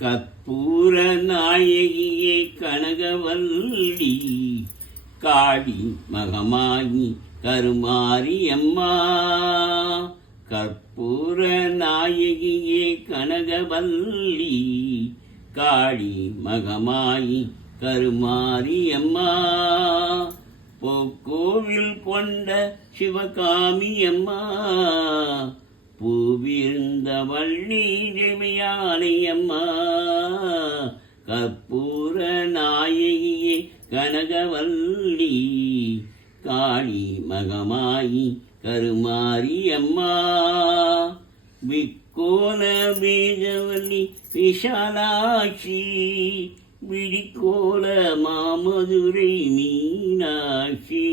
கற்பூர நாயகியே கனகவல்லி காளி மகமாயி கருமாரி அம்மா. கற்பூர நாயகியே கனகவல்லி காளி மகமாயி கருமாரி அம்மா. கோவில் கொண்ட சிவகாமி அம்மா. பூவிருந்த வள்ளி ஜெமையானை அம்மா. கற்பூர நாயகியே கனகவல்லி காளி மகமாயி கருமாரி அம்மா. விக்கோல வேதவல்லி விஷாலாட்சி விழிக்கோல மாமதுரை மீனாட்சி.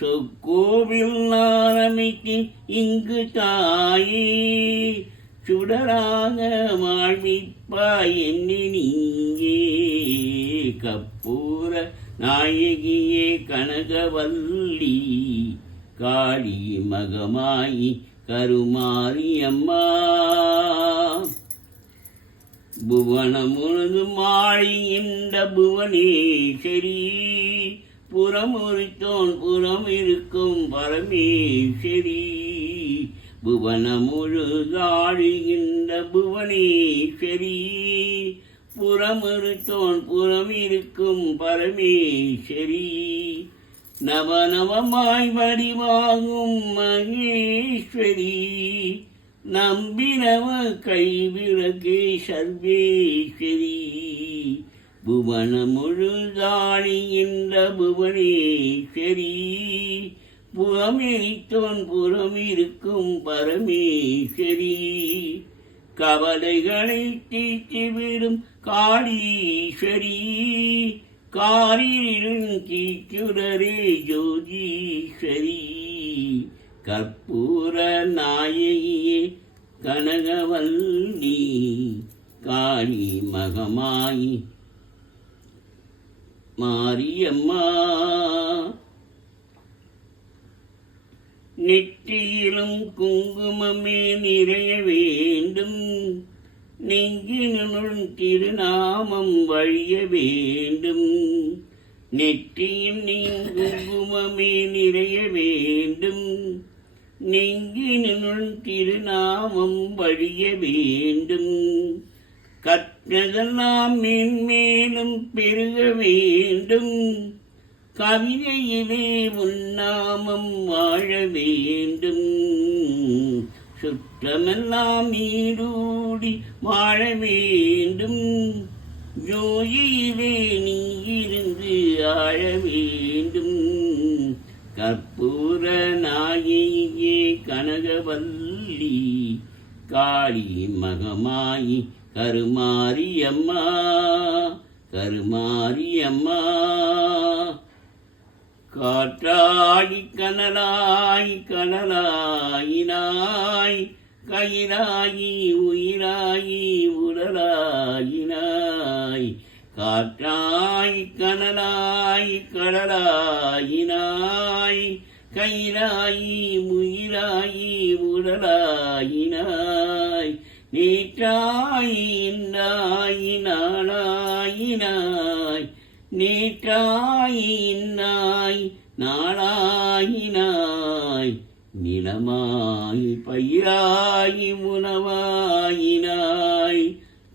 சொக்கோவில் ஆரம்பித்து இங்கு தாயே சுடராக வாழ்விப்பாய் என்னை நீயே. கற்பூர நாயகியே கனகவல்லி காளி மகமாயி கருமாரி அம்மா. புவனம் முழுதும் ஆழிகின்ற புவனேஸ்வரி புறமுறித்தோன் புறம் இருக்கும் பரமேஸ்வரி. புவனம் முழுதாழுகின்ற புவனேஸ்வரி புறமுறித்தோன் புறம் இருக்கும் பரமேஸ்வரி. நவநவமாய் வடிவாகும் மகேஸ்வரி நம்பினவ கைவிளக்கே சர்வேஸ்வரி. புவன முழுதாழிகின்ற புவனேஸ்வரி புறமெரித்தோன் புறமிருக்கும் பரமேஸ்வரி. கவலைகளை தீர்த்துவிடும் காளீஸ்வரி காரிலும் தீச்சுடரே ஜோதீஸ்வரி. கற்பூர நாயகியே கனகவல்லி காளி மகமாயி மாரியம்மா. நெற்றியிலும் குங்குமமே நிறைய வேண்டும் நெஞ்சினுள் திருநாமம் வழிய வேண்டும். நெற்றியில் குங்குமமே நிறைய வேண்டும் நெஞ்சினுள் திருநாமம் வழிய வேண்டும். கற்றதெல்லாம் மென்மேலும் பெருக வேண்டும் கவிதையிலே உன்னாமம் வாழ வேண்டும். சுற்றமெல்லாம் நீடூடி வாழ வேண்டும் ஜோதியிலே நீ இருந்து ஆழ வேண்டும். கற்பூர நாயகியே கனகவல்லி காளி மகமாயி கருமாரி அம்மா. கருமாரி அம்மா. காற்றாகி கனலாய் கனலாயினாய் கயிறாகி உயிராகி உடலாயினாய். காற்றாகி கனலாய் கடலாயினாய் கயிறாகி உயிராகி உடலாயினாய். நேற்றாயினாய் நாளாயினாய் நேற்றாயினாய் நாளாயினாய். நிலமாய் பயிராகி உணவாயினாய்.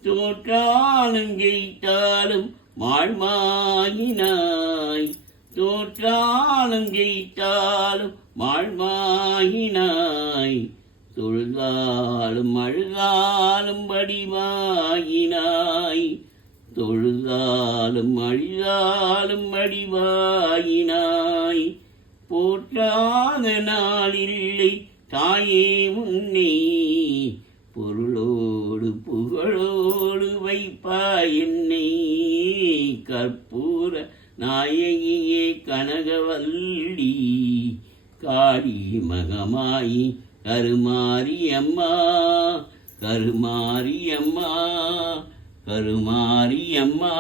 தோற்றாலும் ஜெயித்தாலும் வாழ்மாயினாய். தோற்றாலும் ஜெயித்தாலும் வாழ்மாயினாய். தொழுதாலும் அழுதாலும் வடிவாயினாய். தொழுதாலும் அழுதாலும் வடிவாயினாய். போற்றாத நாளில்லை தாயே உன்னை பொருளோடு புகழோடு வைப்பாய் என்னை. கற்பூர நாயகியே கனகவல்லி காளி மகமாயி கருமாரி அம்மா. கருமாரி அம்மா. கருமாரி அம்மா.